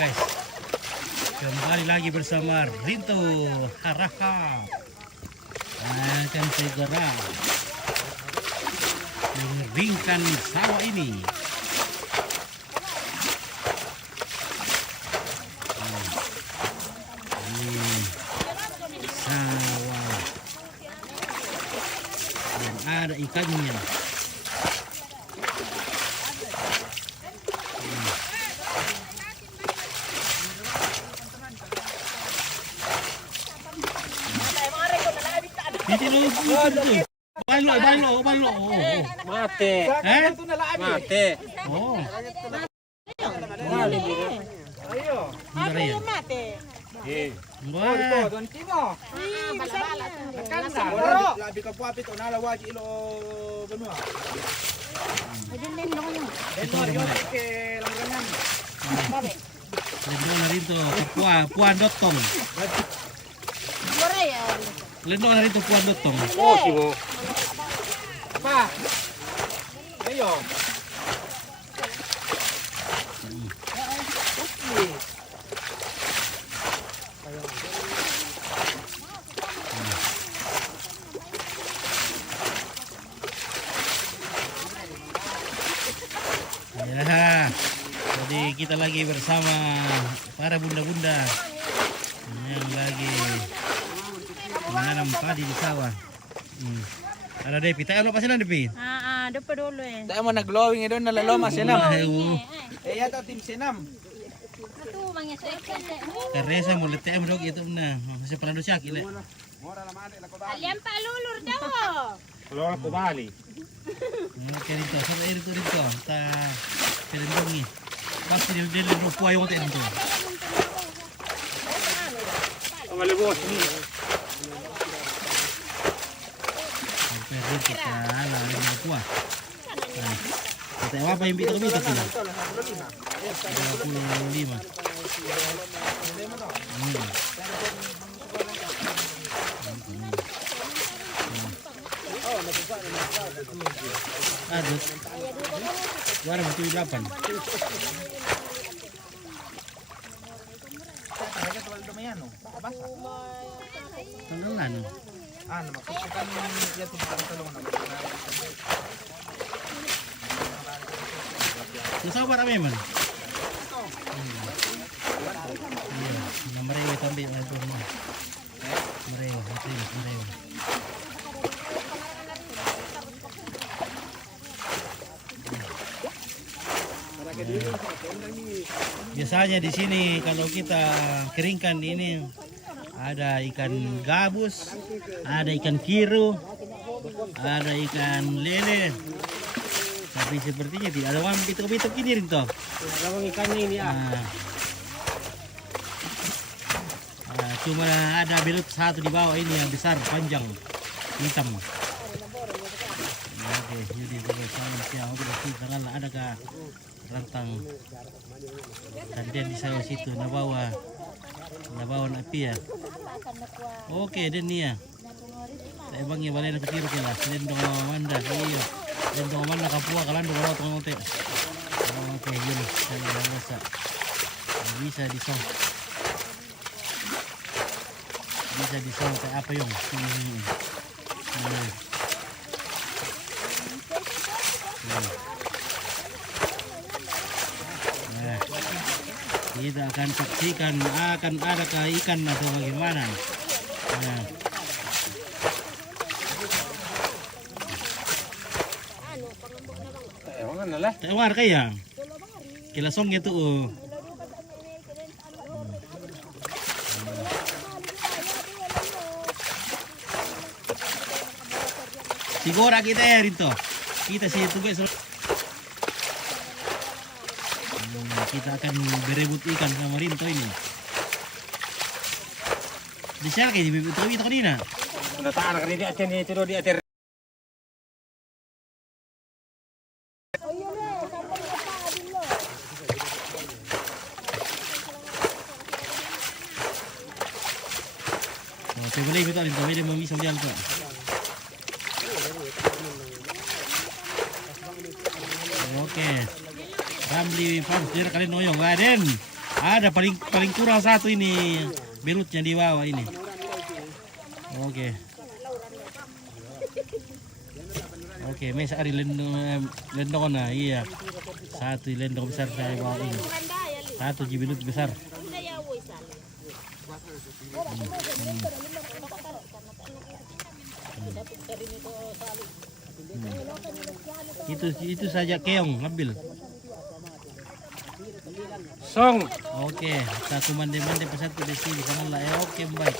guys, kembali lagi bersama Rinto Harahap. Akan segera mengeringkan sawah ini. Ini sawah dan ada ikannya. Balo. Mati. Mati. Oh. Ayo. Ayo mati. Wah. Don Timo. Kan labi ka puapit o nalawaji ilo benua. Ito Yo naman. ke langganan. Lendo na rito. Puan dotong. Lendo na rito puan dotong. Oh, sibo. Pa. Ayo. Ya, jadi kita lagi bersama para bunda-bunda yang lagi menanam padi di sawah. Ada Depi, tayo lo pasinan Depi. Depa dulu Tayo mo nag-glowing doon nalaloma sinam. Ayo, Eh yato tim sinam. Itu mangyasay karesa mo lete mo dog itu na. Sa panado siya kile. Alian pa lulur daw. Keluar ke Bali. Oke rito, sa rito. Ta perindungi. Pasti dia lu puay yung tayo to. Ang alibos ni. Pero kita ala yung kuah. Kita apa yang bito kita. 25. Aduh. Gua mati 8. Tanggalan. Ano makukukan ya tulungan naman. Nasabar kami man. Iya, namareo tambi ang ito mo. Mareo. Biasanya di sini kalau kita keringkan ini ada ikan gabus, ada ikan kiru, ada ikan lele. Tapi sepertinya tidak ada wang pitok-pitok ini Rinto. Lawang ikannya ini ya. Cuma ada belut satu di bawah ini yang besar, panjang, hitam. Oke, jadi bersama siapa udah kita lah ada kah rantang dan di sawah situ nabawa api ya. Oke, dan nih ya. Saya bangnya balik ke kiri kelas, dan dong manda, iya. Dan dong manda kapua kalian dong orang tengok teh. Oke, ini saya bisa disong. Bisa disong kayak apa yung? Nah, kita akan saksikan akan adakah ikan atau bagaimana. Nah. Ewan na lah. Tewar kaya. Kilasong gitu. Sigura kita ya Rinto. Kita sih tugas. Kita akan berebut ikan sama Rinto ini. Di sana kayak di bibit itu kanina. Sudah tak anak ini aja nih tidur di atas. Saya boleh minta Rinto, dia mau misal dia tuh. Oke. Ramli Farm, dia kalian noyong, Raden. Ada paling kurang satu ini belutnya di bawah ini. Oke. Oke, mes ari lendong na iya. Satu lendong besar saya bawa ini. Satu belut besar. Itu saja keong ambil. Song. Oke, satu mandi-mandi pesatu di sini karena lah ya. Oke, baik.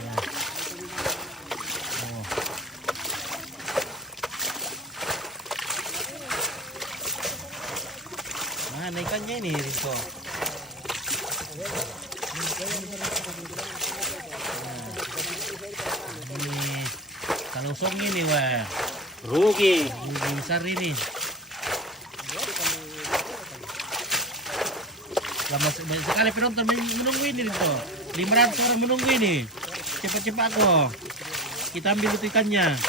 Ya. Oh. Mana ikannya ini, Rizko? Ini kalau song ini wah. Rugi. Ini besar ini. Lama sekali penonton menunggu ini tuh. 500 orang menunggu ini. Cepat-cepat kok. Kita ambil itu ikannya.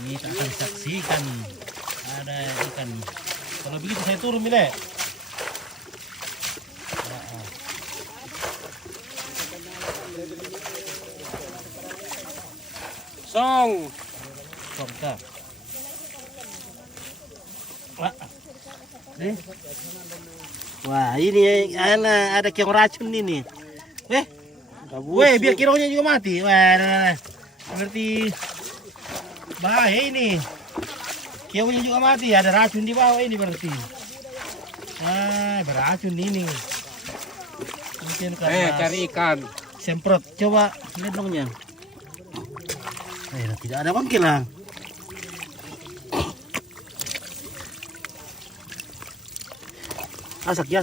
Ini tak akan saksikan ada ikan. Kalau begitu saya turun Mile. Song. Songkap. Wah ini ada keong racun ini. Biar keongnya juga mati. Wah, berarti bahaya ini. Keongnya juga mati. Ada racun di bawah ini berarti. Beracun ini. Mungkin karena Cari ikan. semprot. Coba lendongnya. Tidak ada bangkil lah. Asak ya.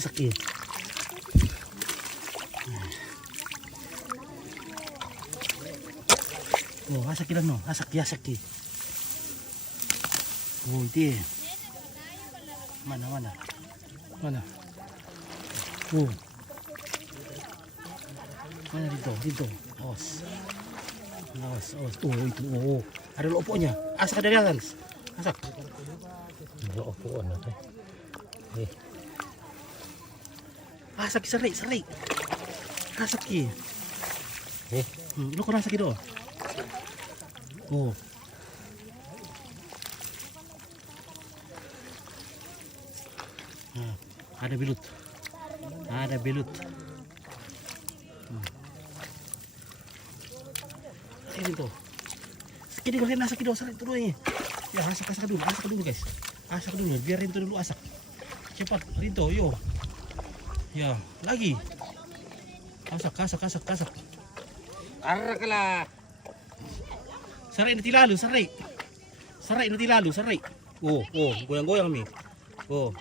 Oh, asak ya no. Asak ya. Oh, itu. Mana? Oh. Mana dito. Os. Oh itu. Ada loponya. Asak dari atas. Asak. Lopoan apa? Asak serik. Asak ki. Lu kena asak itu. Oh. Ada belut. Ini tuh. Sekini kalian asak dulu, asak dulu ini. Ya asak dulu guys. Asak dulu, biarin itu dulu asak. Cepat, Rinto, yo. Ya, lagi. Asak. Araklah. Sarai nanti lalu, sarai. Oh, goyang-goyang nih. Oh.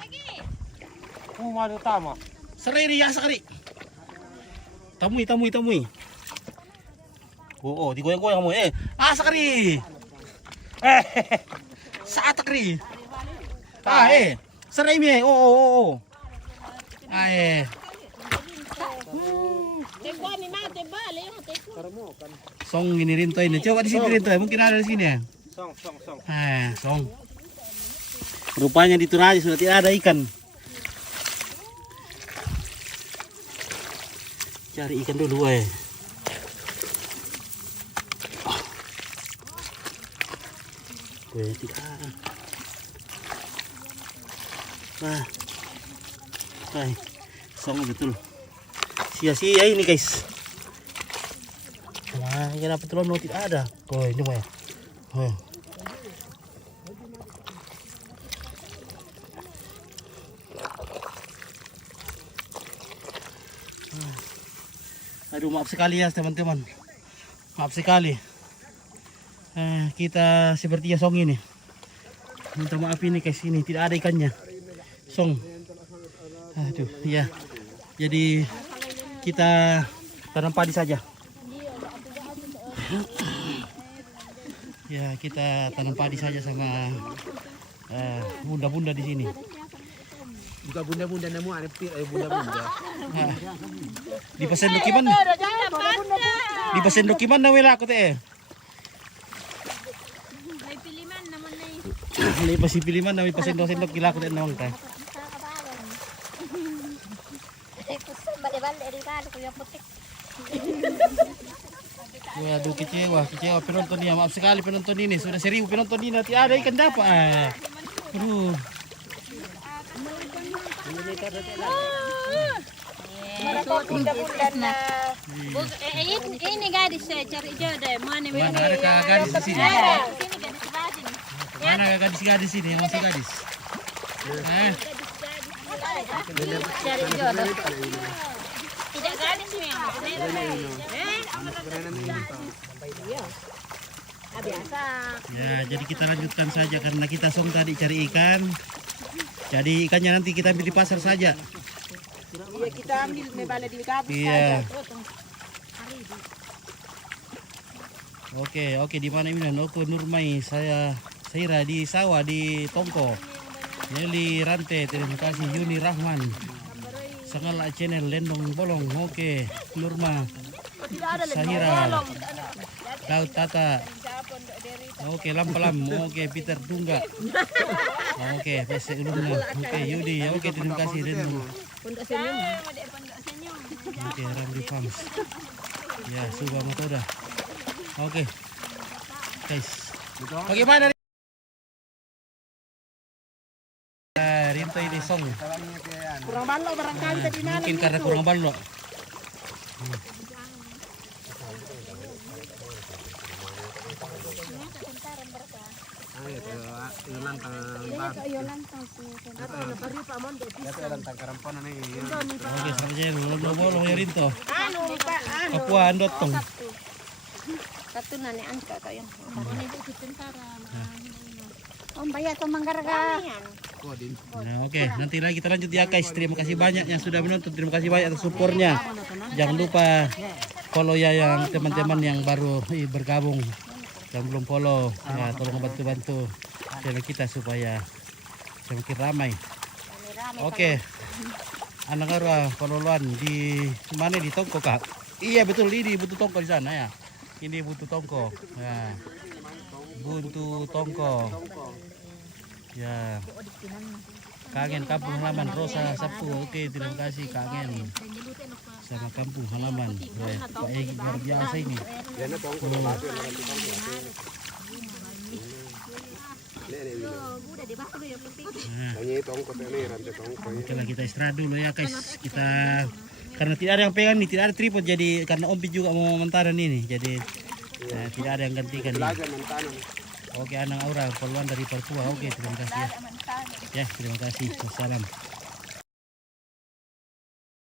Madu tama. Sarai ni asak ni. Tamui. Oh, digoyang-goyang mo asak ri. Saatak ri. Sarai mi. Oh. Song ini Rinto ini. Coba di sini Rinto, mungkin ada di sini ya. Song. Song. Rupanya di Toraja sudah tidak ada ikan. Cari ikan dulu tidak ada. Song betul. Sia-sia ini guys. Kenapa telur tidak ada? Ini mah ya. Aduh, maaf sekali ya teman-teman. Maaf sekali. Kita seperti song ini. Minta maaf ini guys, ini tidak ada ikannya. Song. Aduh, ya. Jadi kita tanam padi saja. Ya, kita tanam padi saja sama bunda-bunda di sini. Bukan bunda-bunda namu ada bunda-bunda. Di pasar Nukiman. Di pasendoki man na wala ko te. May piliman naman na eh. Li pasipiliman na may pasendok-sendok gila ko te nawang ta. Balik-balik rin ka, kuya putik. Wah, aduh kecewa penonton dia. Maaf sekali penonton ini. Sudah 1000 penonton ini nanti ada ikan dapat. Aduh. Ini gadis saya cari jodoh. Mana Mana ada gadis di sini? Sini gadis batin. Mana gadis-gadis sini? Masih gadis. Cari jodoh. Tidak gadis memang. Biasa. Ya, jadi kita lanjutkan saja karena kita song tadi cari ikan. Jadi ikannya nanti kita ambil di pasar saja. Iya kita ambil membala di gabus Iya. saja. Oke, di mana ini? Noko Nurmai, saya Saira di sawah di Tongko. Nelly Rante, terima kasih. Yuni Rahman. Sangala channel Lendong Bolong. Oke, Nurma. Sahira. Daud Tata. Oke, Lampalam. Oke, Peter Tungga. Oke, PC Ulumna. Oke, Yudi. Oke, terima kasih Lendong. Pondok senyum. Oke, Ramli Farms. Ya, Subah Matoda. Oke. Guys. Bagaimana Rinto ini song? Kurang balo barangkali tadi malam. Mungkin karena kurang balo. Oke, sama aja bolo ya Rinto. Anu Pak, anu. Papua Andotong. Satu nani angka kayo. Om bayar to manggarga. Nah, oke, nanti lagi kita lanjut ya guys. Terima kasih banyak yang sudah menonton. Terima kasih banyak atas supportnya. Jangan lupa follow ya yang teman-teman yang baru bergabung, yang belum follow. Ya, tolong bantu-bantu channel kita supaya semakin ramai. Oke. Anak arwah followan di mana di Tongko Kak? Iya betul, ini butuh tongko di sana ya. Ini butuh tongko. Ya. Buntu tongko. Ya. Kangen kampung halaman Rosa Sapu. Oke, terima kasih kangen sama kampung halaman. Pak Egi luar biasa ini. Oke lah, kita istirahat dulu ya guys. Kita karena tidak ada yang pegang nih, tidak ada tripod, jadi karena Om Pi juga mau mentaran ini, jadi tidak ada yang gantikan nih. Oke, Anang Aura, keluar dari Papua. Oke, terima kasih ya. Ya, terima kasih. Wassalam.